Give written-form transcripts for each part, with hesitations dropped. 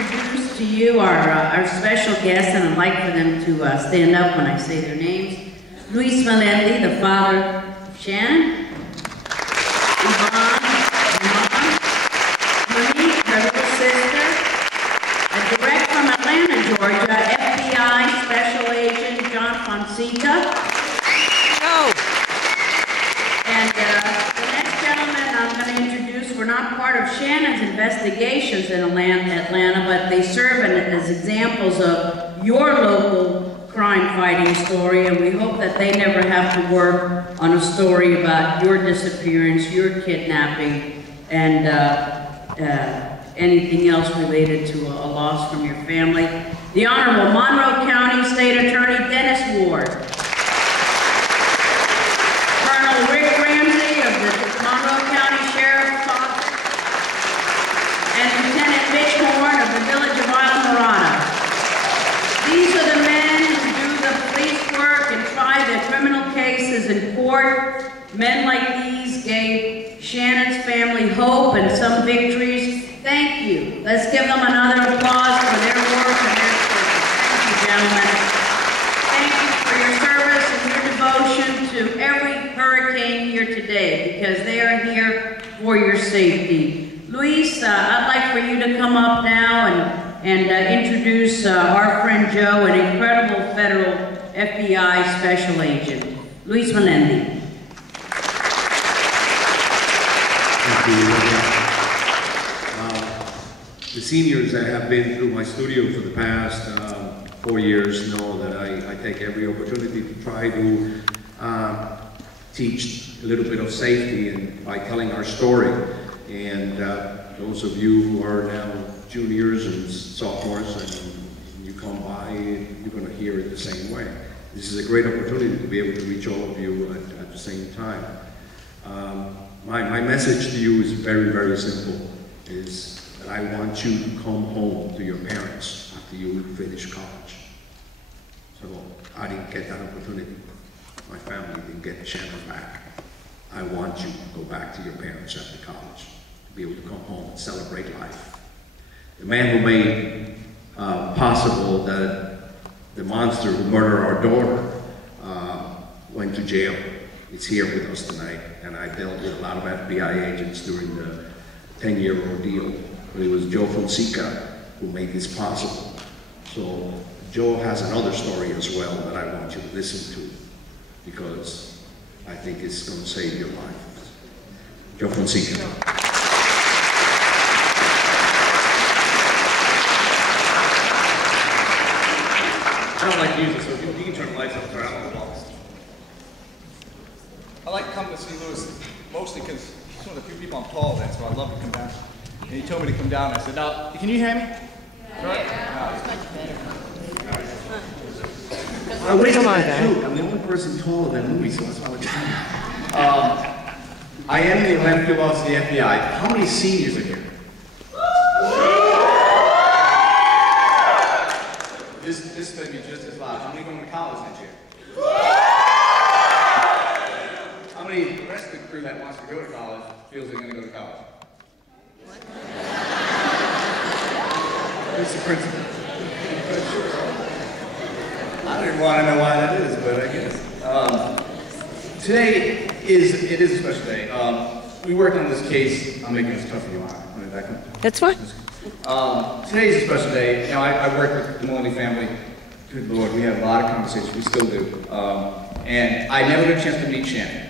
introduce to you our special guests, and I'd like for them to stand up when I say their names. Luis Melendi, the father of Shannon. Yvonne, Marie, her little sister. Direct from Atlanta, Georgia, FBI Special Agent John Fonseca. And the next gentleman I'm going to introduce were not part of Shannon's investigations in Atlanta, but they serve as examples of your local crime-fighting story, and we hope that they never have to work on a story about your disappearance, your kidnapping, and anything else related to a loss from your family. The Honorable Monroe County State Attorney Dennis Ward. Colonel Rick Ramsey of the Monroe County Sheriff's Office. And Lieutenant Mitch Horn of the Village of Islamorada. These are the men who do the police work and try the criminal cases in court. Men like these gave Shannon's family hope and some victories. Thank you. Let's give them another applause for their work and their service. Thank you, gentlemen. Thank you for your service and your devotion to every hurricane here today, because they are here for your safety. Luis, I'd like for you to come up now and introduce our friend Joe, an incredible federal FBI special agent. Luis Melendi. Thank you. The seniors that have been through my studio for the past 4 years know that I take every opportunity to try to teach a little bit of safety and by telling our story. And those of you who are now juniors and sophomores, and you come by, you're going to hear it the same way. This is a great opportunity to be able to reach all of you at the same time. My message to you is very, very simple. Is that I want you to come home to your parents after you finish college. So I didn't get that opportunity. My family didn't get Shannon back. I want you to go back to your parents after college, to be able to come home and celebrate life. The man who made possible that the monster who murdered our daughter went to jail. It's here with us tonight, and I dealt with a lot of FBI agents during the 10-year ordeal. But it was Joe Fonseca who made this possible. So Joe has another story as well that I want you to listen to, because I think it's going to save your life. Joe Fonseca. I don't like music, so if you can turn the lights up, turn out the walls. I like coming to see Louis mostly because he's one of the few people I'm taller than, so I love to come down. And he told me to come down. I said, "Now, can you hear me?" Right? Wait a minute. I'm the only person taller than Louis, so that's how it's I am the Atlanta field office of the FBI. How many seniors are here? This is going to be just as loud. How many going to college next year? How many, the rest of the crew that wants to go to college feels they're going to go to college? Who's the principal? I don't even want to know why that is, but I guess. Today is a special day. We worked on this case. I'm making this tough for you, Ileana. That's fine. Today is a special day. You know, I work with the Melendi family. Good Lord, we have a lot of conversations. We still do. And I never got a chance to meet Shannon.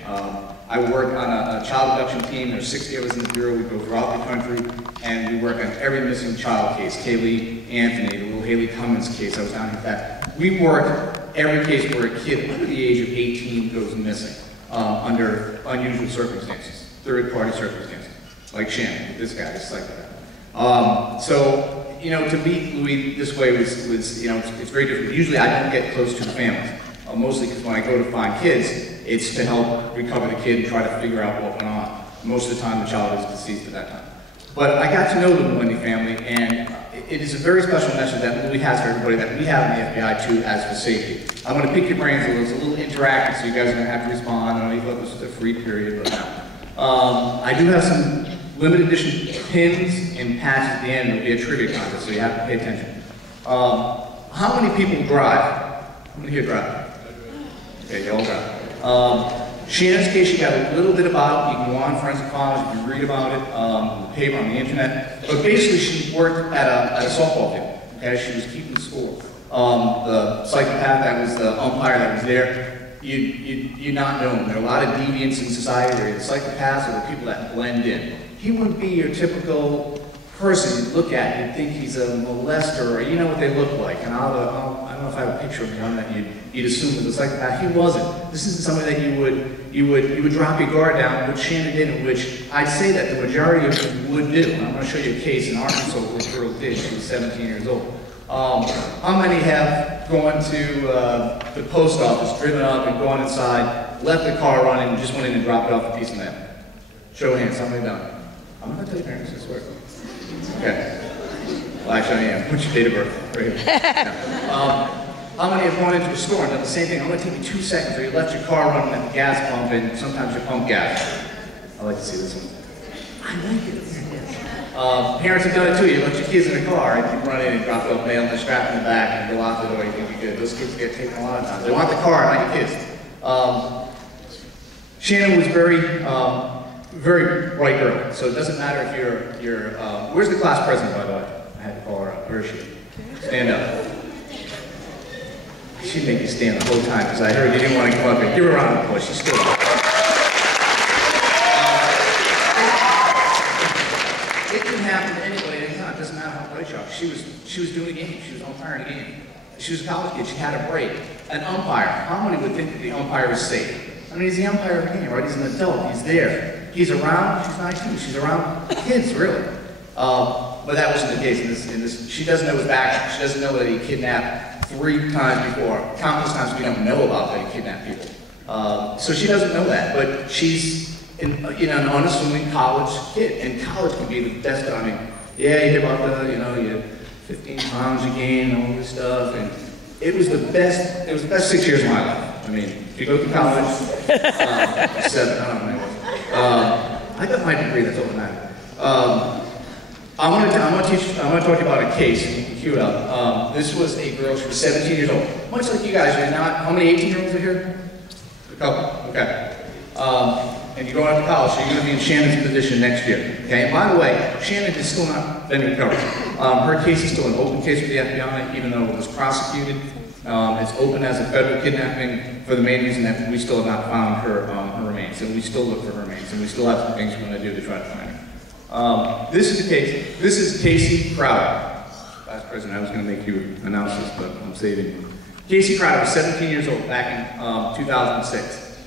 I work on a child abduction team. There's 60 of us in the bureau. We go throughout the country, and we work on every missing child case. Kaylee Anthony, the little Haley Cummins case. I was down here. That we work every case where a kid under the age of 18 goes missing under unusual circumstances, third-party circumstances, like Shannon, this guy, just like that. So, you know, to meet Louis this way was, you know, it's very different. Usually I don't get close to the families, mostly because when I go to find kids, it's to help recover the kid and try to figure out what went on. Most of the time the child is deceased at that time. But I got to know the Melendi family, and it is a very special message that Louis has for everybody that we have in the FBI too, as for safety. I'm going to pick your brains a little. It's a little interactive, so you guys are going to have to respond. I know you thought this was a free period, but no. I do have some limited edition pins and patches at the end. It'll be a trivia contest, so you have to pay attention. How many people drive? How many here drive? Okay, you all drive. Shannon's case, she got a little bit about it. You can go on Forensic College, you can read about it on the paper, on the internet. But basically, she worked at a softball field. Okay, she was keeping score. The psychopath that was the umpire that was there, you not know him. There are a lot of deviants in society. There are the psychopaths or the people that blend in. He wouldn't be your typical person you'd look at and you'd think he's a molester, or you know what they look like. And I don't know if I have a picture of one that you'd assume was a psychopath. He wasn't. This isn't somebody that you would drop your guard down, which Shannon did, and which I'd say that the majority of you would do. And I'm going to show you a case in Arkansas where this girl did. She was 17 years old. How many have gone to the post office, driven up and gone inside, left the car running, and just went in and dropped off a piece of mail? Show of hands, how many done? I'm not going to tell your parents, I swear. Okay. Well, actually, I am. What's your date of birth? Right here. Yeah. How many have gone into a store and done the same thing? I'm going to take you 2 seconds, or you left your car running at the gas pump, and sometimes you pump gas. I like to see this one. I like it. Parents have done it too. You left your kids in the car and you run in and drop off mail and they're strapped in the back and go out the door. You think you're good. Those kids get taken a lot of times. They want the car, not your kids. Shannon was very bright girl. So it doesn't matter if you're where's the class president, by the way? I had to call her up. Where is she? Stand up. She'd make you stand the whole time because I heard you didn't want to come up here. Give her a round of applause. She's still up. It can happen to anybody anytime. It doesn't matter how bright you are. She was doing a game. She was umpiring a game. She was a college kid. She had a break. An umpire. How many would think that the umpire is safe? I mean, he's the umpire of the game, right? He's an adult. He's there. He's around. She's 19. She's around kids, really. But that wasn't the case in this. She doesn't know his background. She doesn't know that he kidnapped 3 times before. Countless times we don't know about that he kidnapped people. So she doesn't know that. But she's an unassuming college kid, and college can be the best. I mean, yeah, you hear about you 15 pounds you gain and all this stuff, and it was the best. It was the best 6 years of my life. I mean, if you go to college, 7, I don't know. I got my degree. That's all that matters. I'm going to talk to you about a case, and you can cue it up. This was a girl. She was 17 years old, much like you guys. You're not. How many 18-year-olds are here? A couple. Okay. And you're going to college, so you're going to be in Shannon's position next year. Okay, and by the way, Shannon has still not been recovered. Her case is still an open case with the FBI, even though it was prosecuted. It's open as a federal kidnapping for the main reason that we still have not found her remains, and we still look for her remains, and we still have some things we're going to do to try to find her. This is the case. This is Casey Crowder. Vice President, I was going to make you announce this, but I'm saving you. Casey Crowder was 17 years old back in 2006.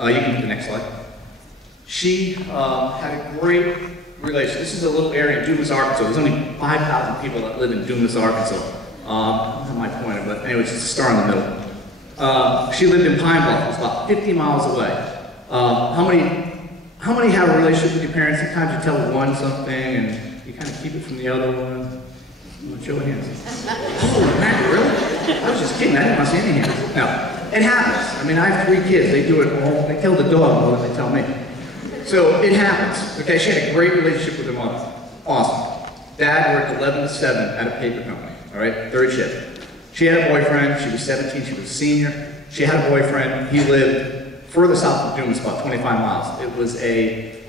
You can do the next slide. She had a great relationship. This is a little area in Dumas, Arkansas. There's only 5,000 people that live in Dumas, Arkansas. Not my pointer, but anyway, it's a star in the middle. She lived in Pine Bluff. It's about 50 miles away. How many have a relationship with your parents? Sometimes you tell one something and you kind of keep it from the other one. Show of hands. Oh, man, really? I was just kidding. I didn't want to see any hands. No. It happens. I mean, I have 3 kids. They do it all. They kill the dog more than they tell me. So it happens. Okay, she had a great relationship with her mother. Awesome. Dad worked 11 to 7 at a paper company. All right, 3rd shift. She had a boyfriend. She was 17. She was a senior. She had a boyfriend. He lived further south of Dumas, about 25 miles. It was a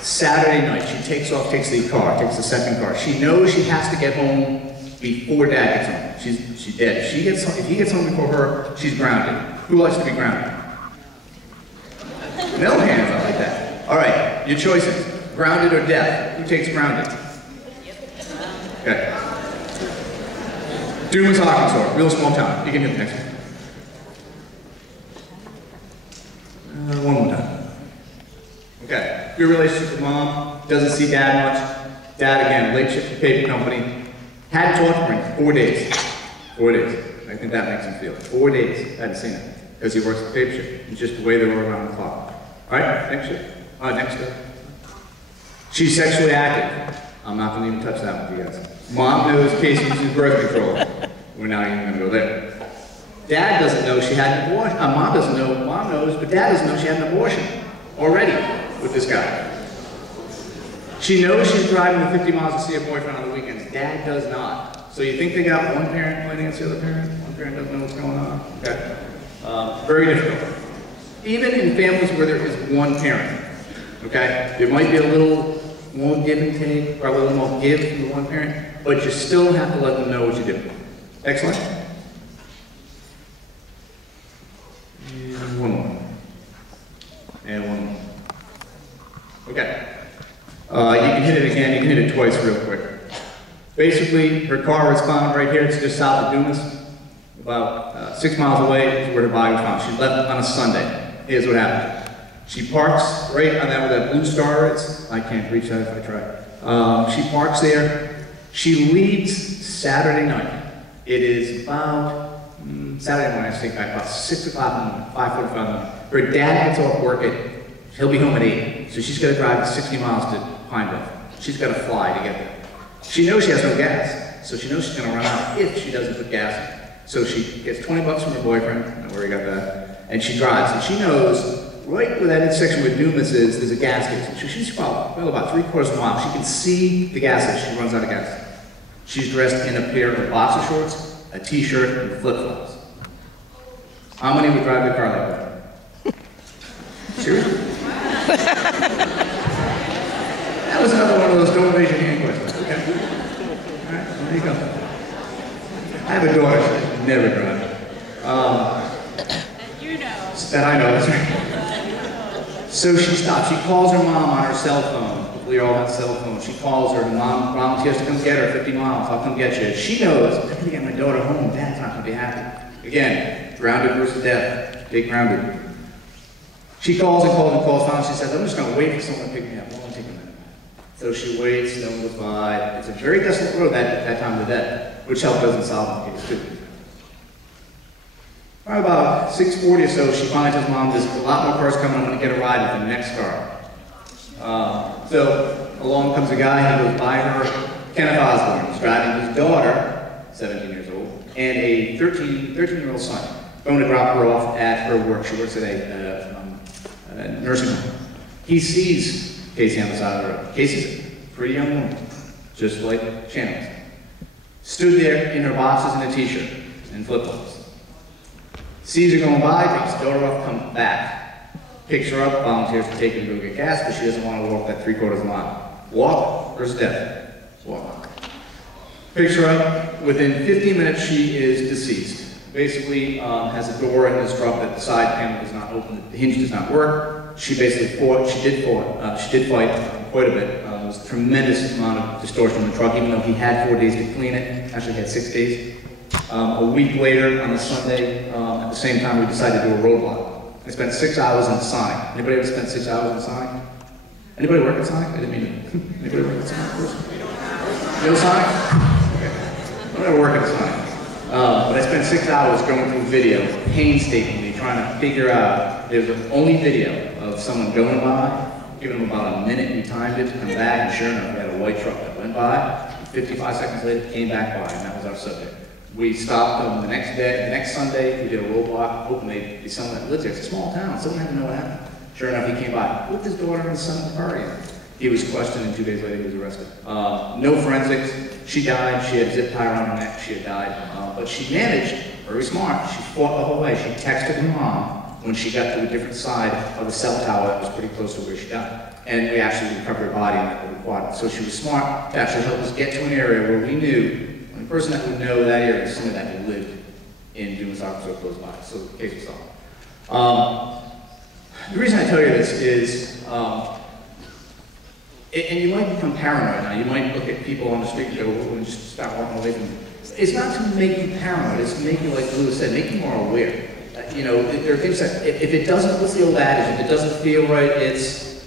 Saturday night. She takes off, takes the car, takes the second car. She knows she has to get home before Dad gets home. She's dead. If he gets home before her, she's grounded. Who likes to be grounded? No hands, I like that. All right, your choices. Grounded or death? Who takes grounded? Okay. Dumas, Arkansas, real small town. You can do the next one. One more time. Okay. Your relationship with Mom, doesn't see Dad much. Dad, again, late shift at paper company. Hadn't talked to her in 4 days. 4 days. I think that makes him feel. 4 days. Hadn't seen him. Because he works the paper shift. It's just the way they were around the clock. Alright, next shift. Next shift. She's sexually active. I'm not going to even touch that with you guys. Mom knows Casey uses birth control. We're not even going to go there. Dad doesn't know she had an abortion. Mom doesn't know. Mom knows, but Dad doesn't know she had an abortion already with this guy. She knows she's driving the 50 miles to see her boyfriend on the weekends. Dad does not. So you think they got one parent playing against the other parent? One parent doesn't know what's going on? Okay. Very difficult. Even in families where there is one parent, okay? There might be a little more give and take, probably a little more give from the one parent, but you still have to let them know what you do. Excellent. And one more. And one more. Okay. You can hit it again, you can hit it twice real quick. Basically, her car was found right here, it's just south of Dumas. About 6 miles away is where her body was found. She left on a Sunday. Here's what happened. She parks right on that where that blue star is. I can't reach that if I try. She parks there. She leaves Saturday night. It is about Saturday morning, I think, about 6 o'clock in the morning, 5:45 in the morning. Her dad gets off work he'll be home at 8. So she's got to drive 60 miles to Pineville. She's got to fly to get there. She knows she has no gas, so she knows she's going to run out if she doesn't put gas in. So she gets 20 bucks from her boyfriend, I don't know where he got that, and she drives. And she knows right where that intersection where Dumas is, there's a gas station. So she's probably about 3/4 of a mile. She can see the gas station. She runs out of gas. She's dressed in a pair of boxer shorts, a t-shirt, and flip-flops. How many would drive the car like that? Seriously? That was another one of those don't raise your hand questions. Okay. All right, well, there you go. I have a daughter, she never drives. You know. That I know, that's right. So she stops. She calls her mom on her cell phone. We all have cell phones. She calls her, mom volunteers to come get her 50 miles. I'll come get you. She knows, I'm going to get my daughter home. Dad's not going to be happy. Again, grounded versus deaf. Stay grounded. She calls and calls and calls. Finally, she says, I'm just going to wait for someone to pick me up. It won't take a minute. So she waits, no one goes by. It's a very desolate road that time of the day, which help doesn't solve the case, too. Right about 6:40 or so, she finally tells mom, there's a lot more cars coming, I'm going to get a ride with the next car. So along comes a guy, he goes by her, Kenneth Osborne. He's driving his daughter, 17 years old, and a 13-year-old son, going to drop her off at her work. She works at a nursing home. He sees Casey on the side of the road. Casey's a pretty young woman, just like Shannon was. Stood there in her boxes and a t-shirt and flip-flops. Sees her going by, drops the daughter off, comes back. Picks her up, volunteers to take her to go get gas, but she doesn't want to walk that 3/4 mile. Walk versus death. Walk. Picks her up. Within 15 minutes, she is deceased. Basically, has a door in this truck that the side panel does not open, the hinge does not work. She basically fought, she did fight quite a bit. There was a tremendous amount of distortion in the truck, even though he had 4 days to clean it. Actually, he had 6 days. A week later, on a Sunday, at the same time, we decided to do a roadblock. I spent 6 hours in Sonic. Anybody ever spent 6 hours in Sonic? Anybody work at Sonic? I didn't mean to. Anybody work at Sonic first? You know Sonic? Okay. I don't ever work at Sonic. But I spent 6 hours going through video, painstakingly trying to figure out. There's the only video of someone going by, giving them about a minute, we timed it, come back, and sure enough, we had a white truck that went by. 55 seconds later, came back by, and that was our subject. We stopped them the next day, the next Sunday, we did a roadblock, hoping they'd be someone that lives there. It's a small town, someone had to know what happened. Sure enough, he came by with his daughter and son in the car again. He was questioned, and 2 days later, he was arrested. No forensics. She died. She had a zip tie around her neck. She had died. But she managed, very smart. She fought the whole way. She texted her mom when she got to a different side of the cell tower that was pretty close to where she died. And we actually recovered her body in that little quadrant. So she was smart to actually help us get to an area where we knew the person that would know that area was someone that had lived in Dumas, Arkansas, close by. So the case was solved. The reason I tell you this is, and you might become paranoid now. You might look at people on the street and go, "We'll just start walking away from them." It's not to make you paranoid. It's to make you, like Lewis said, make you more aware. You know, there are things that if it doesn't, what's the old adage? If it doesn't feel right, it's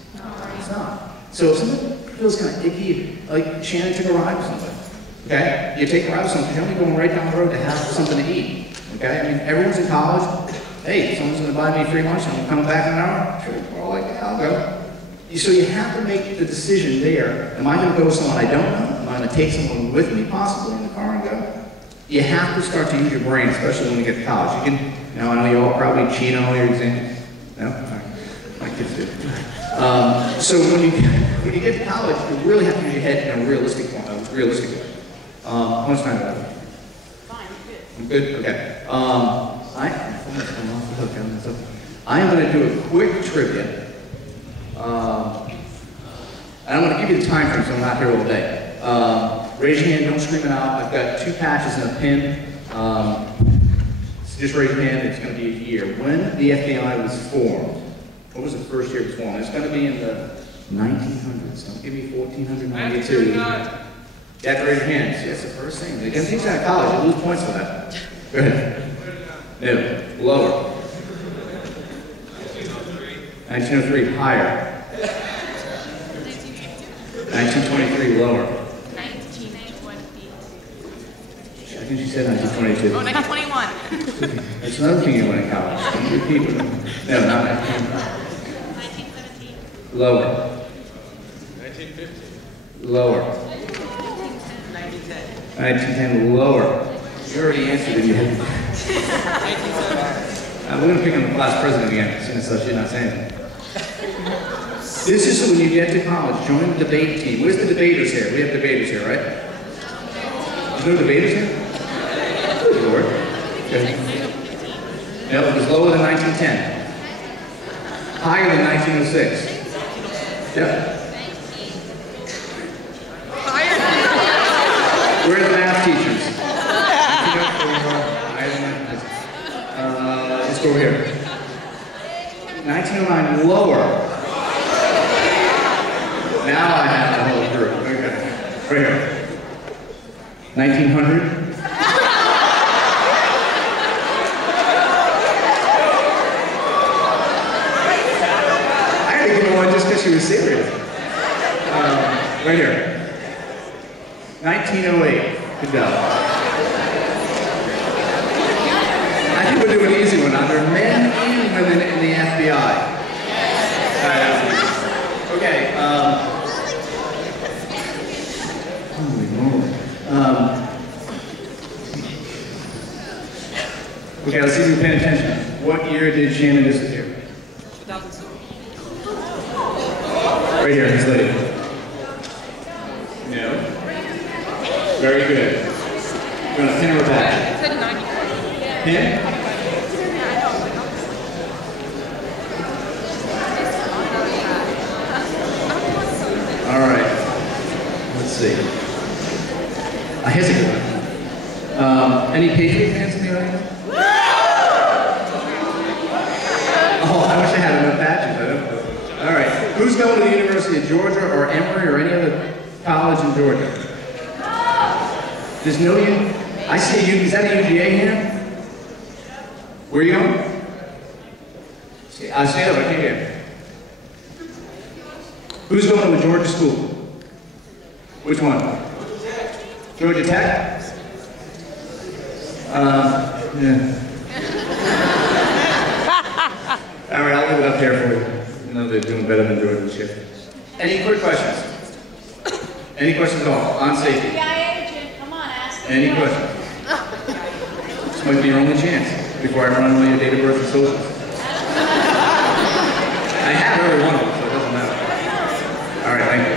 not. So if something feels kind of icky, like Shannon took a ride with somebody. Okay, you take a ride with someone. You're only going right down the road to have something to eat. Okay, I mean everyone's in college. Hey, someone's going to buy me free lunch. I'm coming back in an hour. Sure, we're all like, yeah, I'll go. So you have to make the decision there. Am I going to go with someone I don't know? Am I going to take someone with me possibly in the car and go? You have to start to use your brain, especially when you get to college. You can, I know you all probably cheat on all your exams. No? All right. My kids do. So when you get to college, you really have to use your head in a realistic way. How much time do I have? Fine, I'm good? Okay. I am going to do a quick trivia. And I'm going to give you the time frame so I'm not here all day. Raise your hand, don't scream it out. I've got 2 patches and a pin. So just raise your hand, it's going to be a year. When the FBI was formed, what was the first year it was formed? It's going to be in the 1900s. Don't give me 1492. You have to raise your hand. See, that's the first thing. They can teach that at college. You lose points for that. Go ahead. No, lower. 1903, higher. 1923, lower. 1920. I think she said 1922. Oh, 1921. That's another thing you learn in college. Don't repeat it. No, not 1917. Lower. 1950. Lower. 1910. 1910, lower. You already answered it. You had. We're going to pick on the class president again, seeing as though she's not saying it. This is when you get to college, join the debate team. Where's the debaters here? We have debaters here, right? There's no debaters here? Good Lord. Okay. No, it was lower than 1910. Higher than 1906. Yep. Where are the math teachers? Let's go over here. 1909, lower. Now I have the whole group. Okay. Right here. 1900. I had to give her one just because she was serious. Right here. 1908. Good job. I think we'll do an easy one. Are there men and women in the FBI? Okay. Holy moly. Okay, let's see if you're paying attention. What year did Shannon disappear? 2002. Right here, this lady. No. Very good. You're gonna pin her back. I said 94. Pin? All right. Let's see. Here's a good one. Any Patriot fans in the audience? Oh, I wish I had enough patches. All right. Who's going to the University of Georgia or Emory or any other college in Georgia? There's no U. I see you. Is that a UGA here? Where are you going? Stand up. I can't hear. Who's going to a Georgia school? Which one? Georgia Tech? Yeah. All right, I'll leave it up here for you. I know they're doing better than Georgia this year. Any quick questions? Any questions at all on safety? FBI agent, come on, ask me. Any questions? This might be your only chance before I run all your date of birth and socials. I have every one of them, so it doesn't matter. All right, thank you.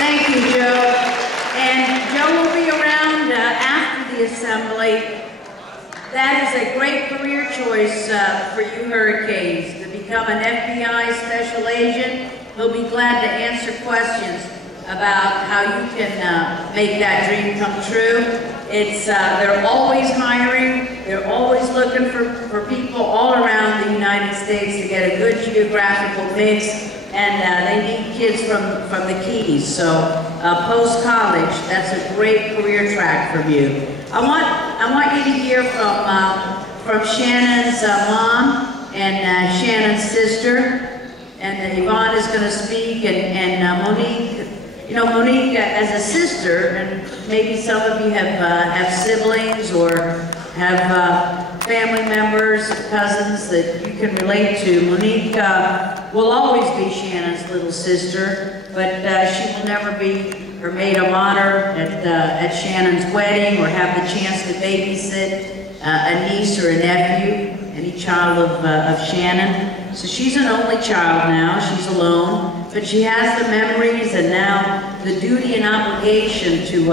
Thank you, Joe. And Joe will be around after the assembly. That is a great career choice for you Hurricanes, to become an FBI special agent. He'll be glad to answer questions about how you can make that dream come true. They're always hiring. They're always looking for people all around the United States to get a good geographical mix. And they need kids from the Keys. So post-college, that's a great career track for you. I want you to hear from Shannon's mom and Shannon's sister. And Yvonne is going to speak, and Monique. You know, Monique, as a sister, and maybe some of you have siblings or have family members, cousins that you can relate to. Monique will always be Shannon's little sister, but she will never be her maid of honor at Shannon's wedding or have the chance to babysit a niece or a nephew. And unique child of Shannon. So she's an only child now, she's alone, but she has the memories and now the duty and obligation to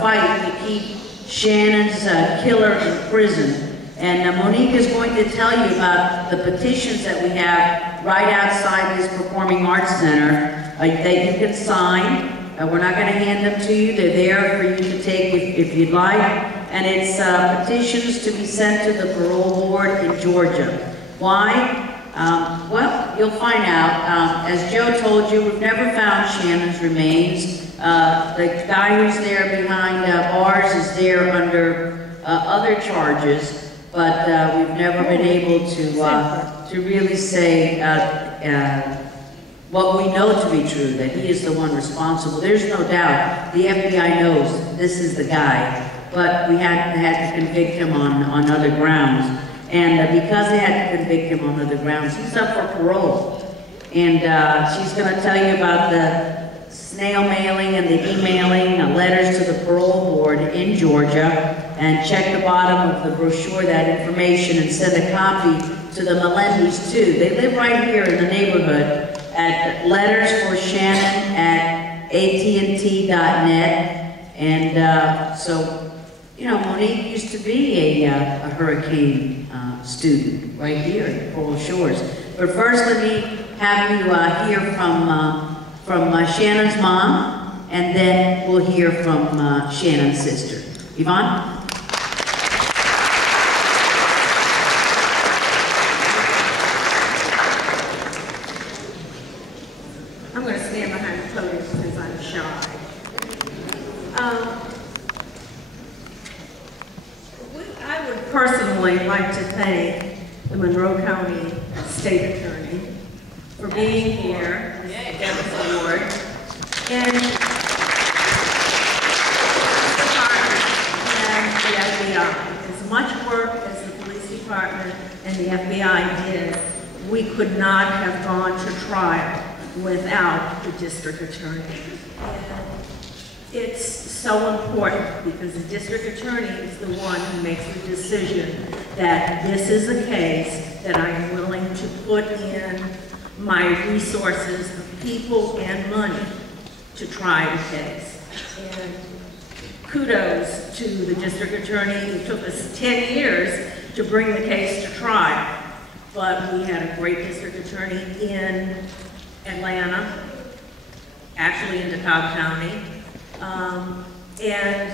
fight to keep Shannon's killer in prison. And Monique is going to tell you about the petitions that we have right outside this Performing Arts Center that you can sign. We're not going to hand them to you. They're there for you to take if you'd like. And it's petitions to be sent to the parole board in Georgia. Why? Well, you'll find out. As Joe told you, we've never found Shannon's remains. The guy who's there behind bars is there under other charges. But we've never been able to really say what we know to be true, that he is the one responsible. There's no doubt, the FBI knows this is the guy, but we had to convict him on other grounds. And because they had to convict him on other grounds, he's up for parole. And she's going to tell you about the snail mailing and the emailing letters to the parole board in Georgia. And check the bottom of the brochure, that information, and send a copy to the Melendis too. They live right here in the neighborhood at lettersforshannon@AT&T.net. And so, you know, Monique used to be a hurricane student right here at Coral Shores. But first, let me have you hear from Shannon's mom, and then we'll hear from Shannon's sister. Yvonne? I'm going to stand behind the podium because I'm shy. I would personally like to thank the Monroe County State Attorney for being here, getting this award, and the department and the FBI. As much work as the police department and the FBI did, we could not have gone to trial without the district attorney. And it's so important because the district attorney is the one who makes the decision that this is a case that I am willing to put in my resources of people and money to try the case. And kudos to the district attorney. It took us 10 years to bring the case to trial, but we had a great district attorney in Atlanta, actually in DeKalb County, and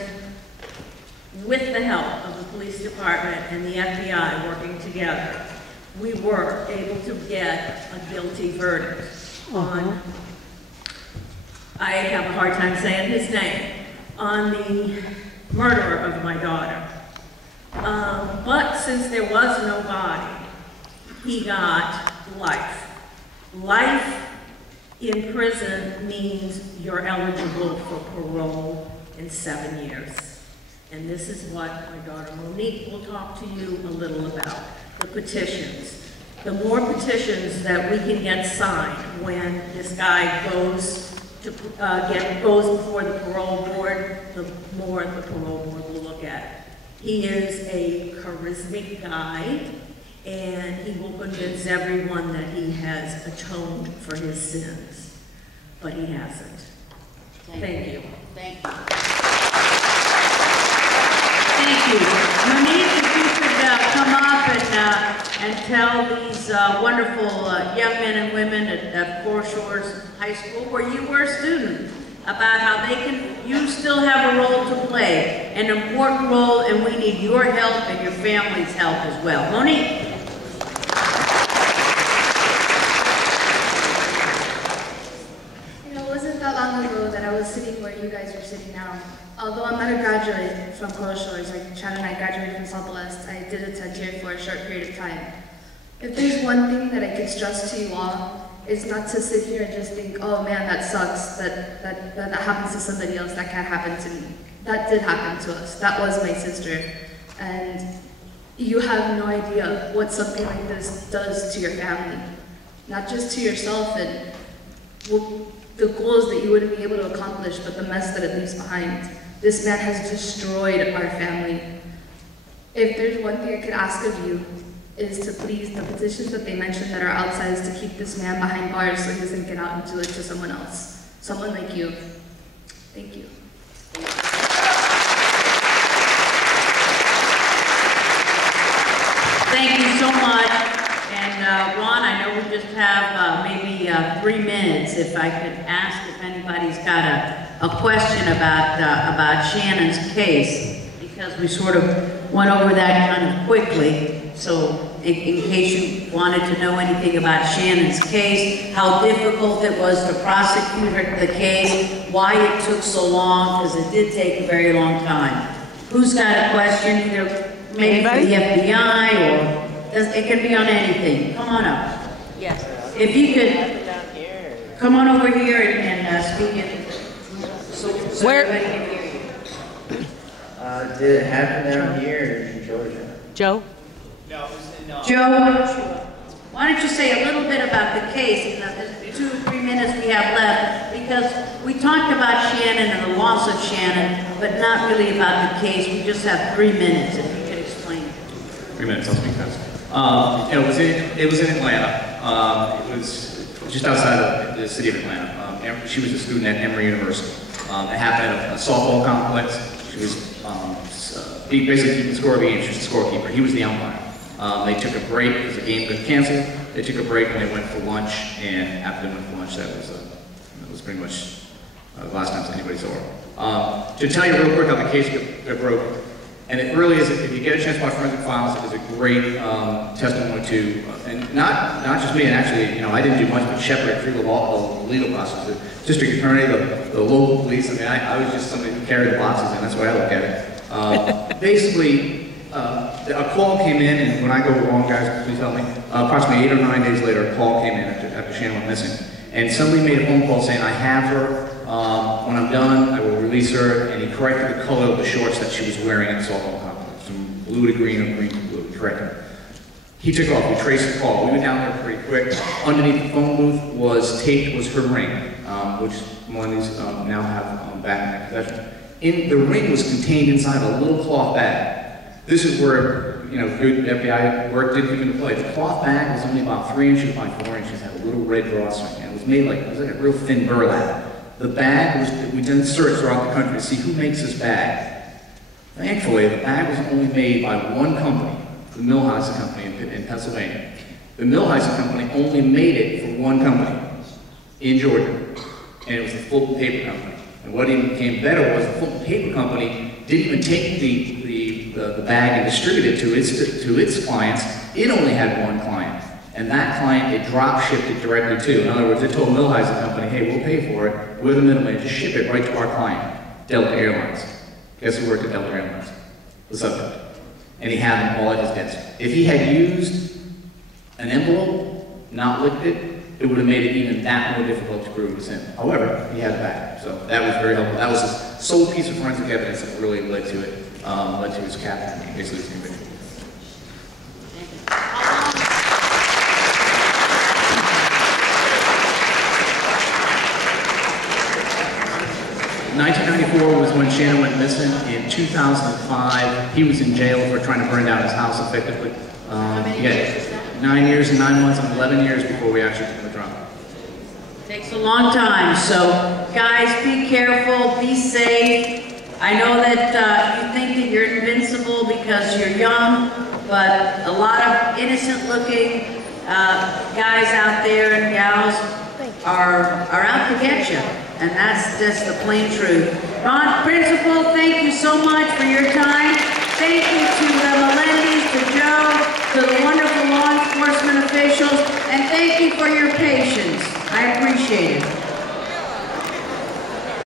with the help of the police department and the FBI working together, we were able to get a guilty verdict on, I have a hard time saying his name, on the murderer of my daughter. But since there was no body, he got life. Life in prison means you're eligible for parole in 7 years. And this is what my daughter Monique will talk to you a little about, the petitions. The more petitions that we can get signed when this guy goes before the parole board, the more the parole board will look at it. He is a charismatic guy, and he will convince everyone that he has atoned for his sins, but he hasn't. Thank you. Thank you. Thank you. Monique, if you could come up and tell these wonderful young men and women at Coral Shores High School, where you were a student, about how you still have a role to play, an important role, and we need your help and your family's help as well. Monique. It wasn't that long ago that I was sitting where you guys are sitting now. Although I'm not a graduate from Coral Shores, like Shannon and I graduated from Southwest, I did attend here for a short period of time. If there's one thing that I could stress to you all, is not to sit here and just think, oh man, that sucks, that happens to somebody else, that can't happen to me. That did happen to us. That was my sister. And you have no idea what something like this does to your family. Not just to yourself and the goals that you wouldn't be able to accomplish, but the mess that it leaves behind. This man has destroyed our family. If there's one thing I could ask of you, is to please, the petitions that they mentioned that are outside is to keep this man behind bars so he doesn't get out and do it to someone else. Someone like you. Thank you. Thank you so much. And Ron, I know we just have maybe 3 minutes. If I could ask if anybody's got a question about Shannon's case, because we sort of went over that kind of quickly. So in case you wanted to know anything about Shannon's case, how difficult it was to prosecute the case, why it took so long, because it did take a very long time. Who's got a question? Either maybe for the FBI or it can be on anything. Come on up. Yes. If you could come on over here and speak it so everybody can hear you. Did it happen down here in Georgia? Joe? No, it was in, Joe, why don't you say a little bit about the case in the 2 or 3 minutes we have left, because we talked about Shannon and the loss of Shannon, but not really about the case. We just have 3 minutes, if you could explain it. 3 minutes, I'll speak fast. It was in Atlanta. It was just outside of the city of Atlanta. She was a student at Emory University. It happened at a softball complex. She was basically keeping score of the game. She was the scorekeeper. He was the umpire. They took a break because the game got canceled. They took a break and they went for lunch. And after they went for lunch, that was pretty much the last time anybody saw her. To tell you real quick how the case got broke, and it really is, if you get a chance to watch Forensic Files, it is a great testimony to, and not just me, and actually, I didn't do much but shepherd through the legal process. The district attorney, the local police, I was just somebody who carried the boxes, and that's the way I look at it. Basically, a call came in, and when I go wrong, guys, please help me, approximately 8 or 9 days later, a call came in after Shannon went missing. And somebody made a phone call saying, I have her, when I'm done, I will release her, and he corrected the color of the shorts that she was wearing at the softball complex, from blue to green or green to blue, he corrected her. He took off, we traced the call, we went down there pretty quick. Underneath the phone booth was her ring, which Melendi's now have back in their possession. The ring was contained inside a little cloth bag. This is where, good FBI work didn't come into play. The cloth bag was only about 3 inches by 4 inches, had a little red drawstring, and it was made it was like a real thin burlap. The bag we did search throughout the country to see who makes this bag. Thankfully, the bag was only made by one company, the Millhouse Company in Pennsylvania. The Millhouse Company only made it for one company in Georgia, and it was the Fulton Paper Company. And what even became better was the Fulton Paper Company didn't even take the bag and distribute it to its clients. It only had one client. And that client, it drop shipped it directly to. In other words, it told Millhouse Company, hey, we'll pay for it. We're the middleman. Just ship it right to our client, Delta Airlines. Guess who worked at Delta Airlines? The subject. And he had them all at his desk. If he had used an envelope, not licked it, it would have made it even that more difficult to prove his sin. However, he had it back. So that was very helpful. That was his sole piece of forensic evidence that really led to it, led to his capture, basically his conviction. 1994 was when Shannon went missing. In 2005, he was in jail for trying to burn down his house effectively. He had 9 years and 9 months and 11 years before we actually took him to trial. Takes a long time, so guys, be careful, be safe. I know that you think that you're invincible because you're young, but a lot of innocent-looking guys out there and gals are out to get you. And that's just the plain truth. Ron, Principal, thank you so much for your time. Thank you to the Melendis, to Joe, to the wonderful law enforcement officials, and thank you for your patience. I appreciate it.